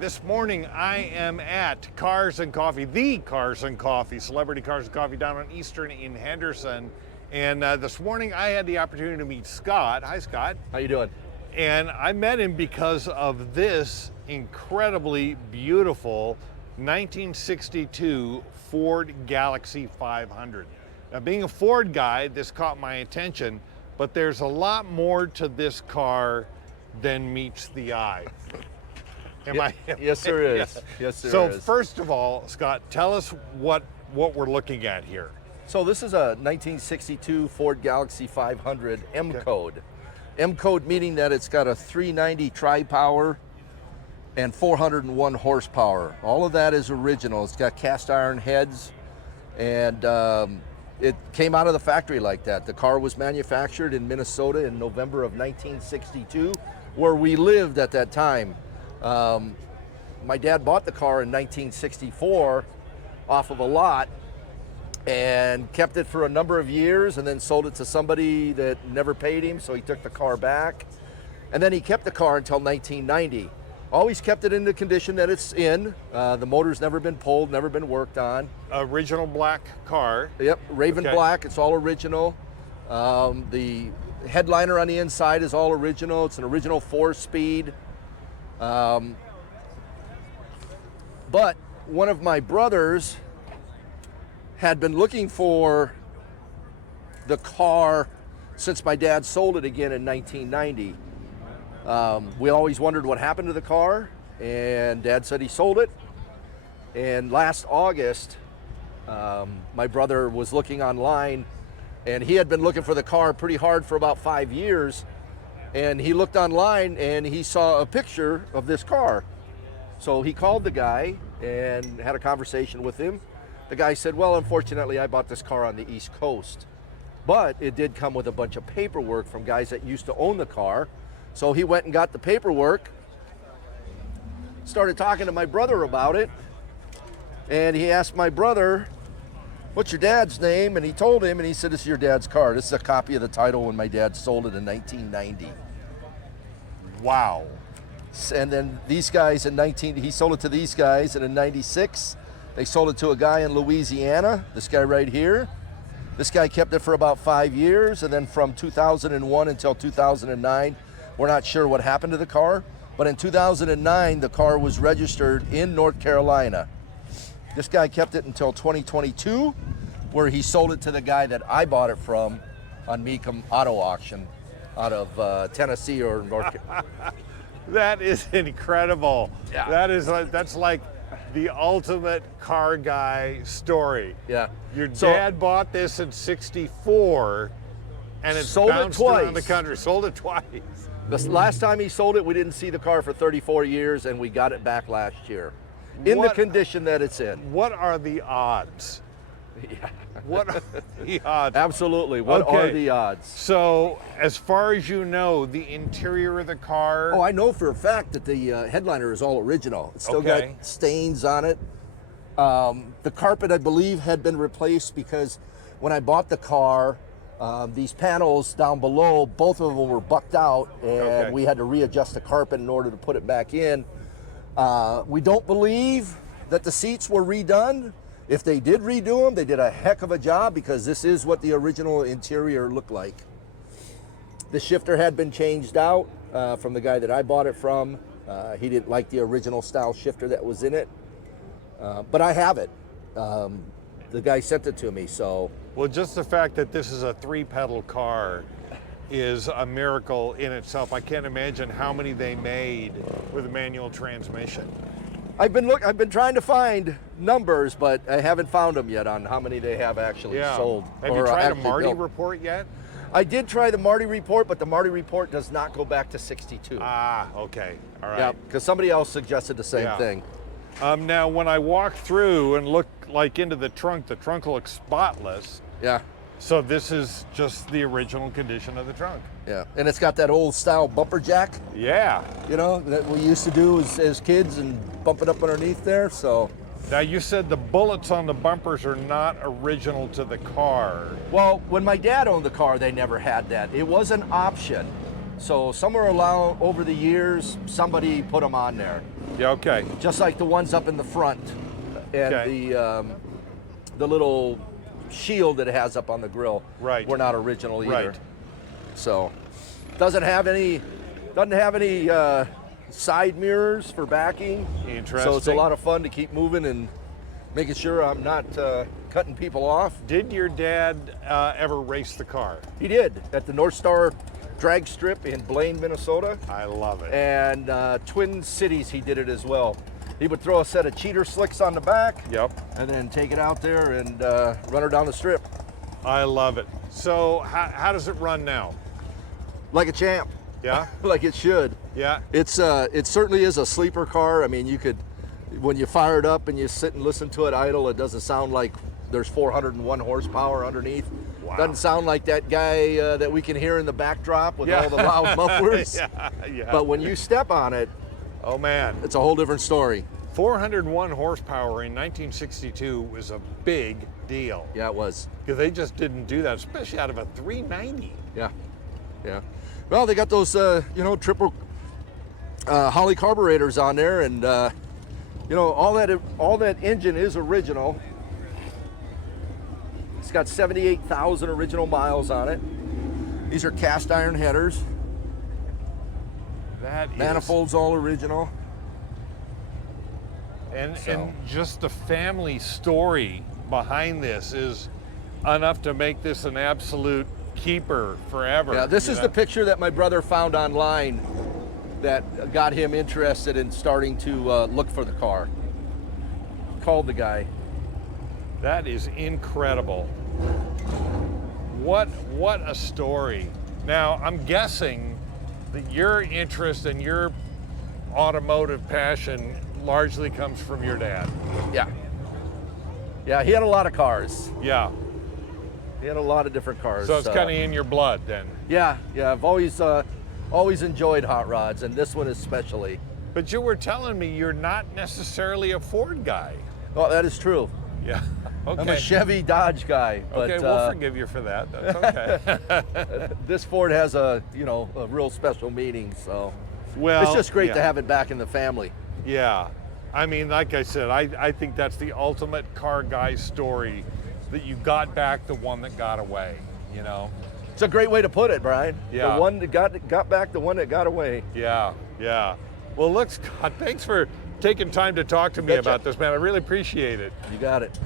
This morning I am at Cars and Coffee, the Cars and Coffee, Celebrity Cars and Coffee down on Eastern in Henderson. And this morning I had the opportunity to meet Scott. Hi, Scott. How you doing? And I met him because of this incredibly beautiful 1962 Ford Galaxie 500. Now, being a Ford guy, this caught my attention, but there's a lot more to this car than meets the eye. Yes, there is. Yeah. Yes, there So is. first of all, Scott, tell us what we're looking at here. So this is a 1962 Ford Galaxie 500 M code. M code meaning that it's got a 390 tri-power and 401 horsepower. All of that is original. It's got cast iron heads, and it came out of the factory like that. The car was manufactured in Minnesota in November of 1962, where we lived at that time. My dad bought the car in 1964 off of a lot and kept it for a number of years, and then sold it to somebody that never paid him, so he took the car back. And then he kept the car until 1990. Always kept it in the condition that it's in. The motor's never been pulled, never been worked on. Original black car. Yep, Raven Okay. black, it's all original. The headliner on the inside is all original. It's an original 4-speed. But one of my brothers had been looking for the car since my dad sold it again in 1990. We always wondered what happened to the car, and Dad said he sold it. And last August, my brother was looking online, and he had been looking for the car pretty hard for about 5 years. And he looked online and he saw a picture of this car. So he called the guy and had a conversation with him. The guy said, well, unfortunately, I bought this car on the East Coast, but it did come with a bunch of paperwork from guys that used to own the car. So he went and got the paperwork, started talking to my brother about it, and he asked my brother, what's your dad's name? And he told him, and he said, this is your dad's car. This is a copy of the title when my dad sold it in 1990. Wow. And then these guys he sold it to these guys, and in 96, they sold it to a guy in Louisiana, this guy right here. This guy kept it for about 5 years, and then from 2001 until 2009, we're not sure what happened to the car, but in 2009, the car was registered in North Carolina. This guy kept it until 2022, where he sold it to the guy that I bought it from on Mecum Auto Auction out of Tennessee or North Carolina. That is incredible. Yeah. That's like the ultimate car guy story. Yeah. Your dad bought this in '64, and it Sold it bounced around the twice. country. Sold it twice. The last time he sold it, we didn't see the car for 34 years, and we got it back last year in the condition that it's in. What are the odds? Yeah. What are the odds? Absolutely. What Okay. are the odds? So, as far as you know, the interior of the car. Oh, I know for a fact that the headliner is all original. It's still Okay. got stains on it. The carpet, I believe, had been replaced because when I bought the car, these panels down below, both of them were bucked out, and Okay. we had to readjust the carpet in order to put it back in. We don't believe that the seats were redone. If they did redo them, they did a heck of a job, because this is what the original interior looked like. The shifter had been changed out from the guy that I bought it from. He didn't like the original style shifter that was in it, but I have it. The guy sent it to me, so. Well, just the fact that this is a 3-pedal car is a miracle in itself. I can't imagine how many they made with a manual transmission. I've been trying to find numbers, but I haven't found them yet on how many they have actually sold. Have you or tried a actually Marty built. report yet? I did try the Marty report, but the Marty report does not go back to 62. Ah, okay. All right. Yeah, because somebody else suggested the same Yeah. thing. Now, when I walk through and look into the trunk looks spotless. Yeah. So this is just the original condition of the trunk. Yeah, and it's got that old style bumper jack, Yeah. you know, that we used to do as kids and bump it up underneath there, so. Now, you said the bullets on the bumpers are not original to the car. Well, when my dad owned the car, they never had that. It was an option. So somewhere along over the years, somebody put them on there. Yeah, okay. just like the ones up in the front, and Okay. the little shield that it has up on the grill. Right. Were not original either. Right. So, doesn't have any side mirrors for backing. Interesting. So it's a lot of fun to keep moving and making sure I'm not cutting people off. Did your dad ever race the car? He did at the North Star drag strip in Blaine, Minnesota. I love it. And Twin Cities, he did it as well. He would throw a set of cheater slicks on the back. Yep. And then take it out there and run her down the strip. I love it. So how does it run now? Like a champ. Yeah? Like it should. Yeah? It certainly is a sleeper car. I mean, you could, when you fire it up and you sit and listen to it idle, it doesn't sound like there's 401 horsepower underneath. Wow. Doesn't sound like that guy that we can hear in the backdrop with Yeah. all the loud mufflers. Yeah. But when you step on it, Oh man. it's a whole different story. 401 horsepower in 1962 was a big deal. Yeah, it was. Because they just didn't do that, especially out of a 390. Yeah, yeah. Well, they got those, triple Holley carburetors on there, and all that engine is original. It's got 78,000 original miles on it. These are cast iron headers. That is. Manifolds all original. And So. just the family story behind this is enough to make this an absolute keeper forever. Yeah, this you is know? the picture that my brother found online that got him interested in starting to look for the car. Called the guy. That is incredible. What a story. Now, I'm guessing that your interest and your automotive passion largely comes from your dad. Yeah. Yeah, he had a lot of cars. Yeah. He had a lot of different cars. So it's kind of in your blood then. Yeah. I've always enjoyed hot rods, and this one especially. But you were telling me you're not necessarily a Ford guy. Oh, that is true. Yeah. Okay. I'm a Chevy Dodge guy. But, Okay, we'll forgive you for that. That's okay. this Ford has a real special meaning. So Well, it's just great yeah. to have it back in the family. Yeah. I mean, like I said, I think that's the ultimate car guy story, that you got back the one that got away, you know? It's a great way to put it, Brian. Yeah. The one that got back, the one that got away. Yeah, yeah. Well, look, Scott, thanks for taking time to talk to me Betcha. about this, man. I really appreciate it. You got it.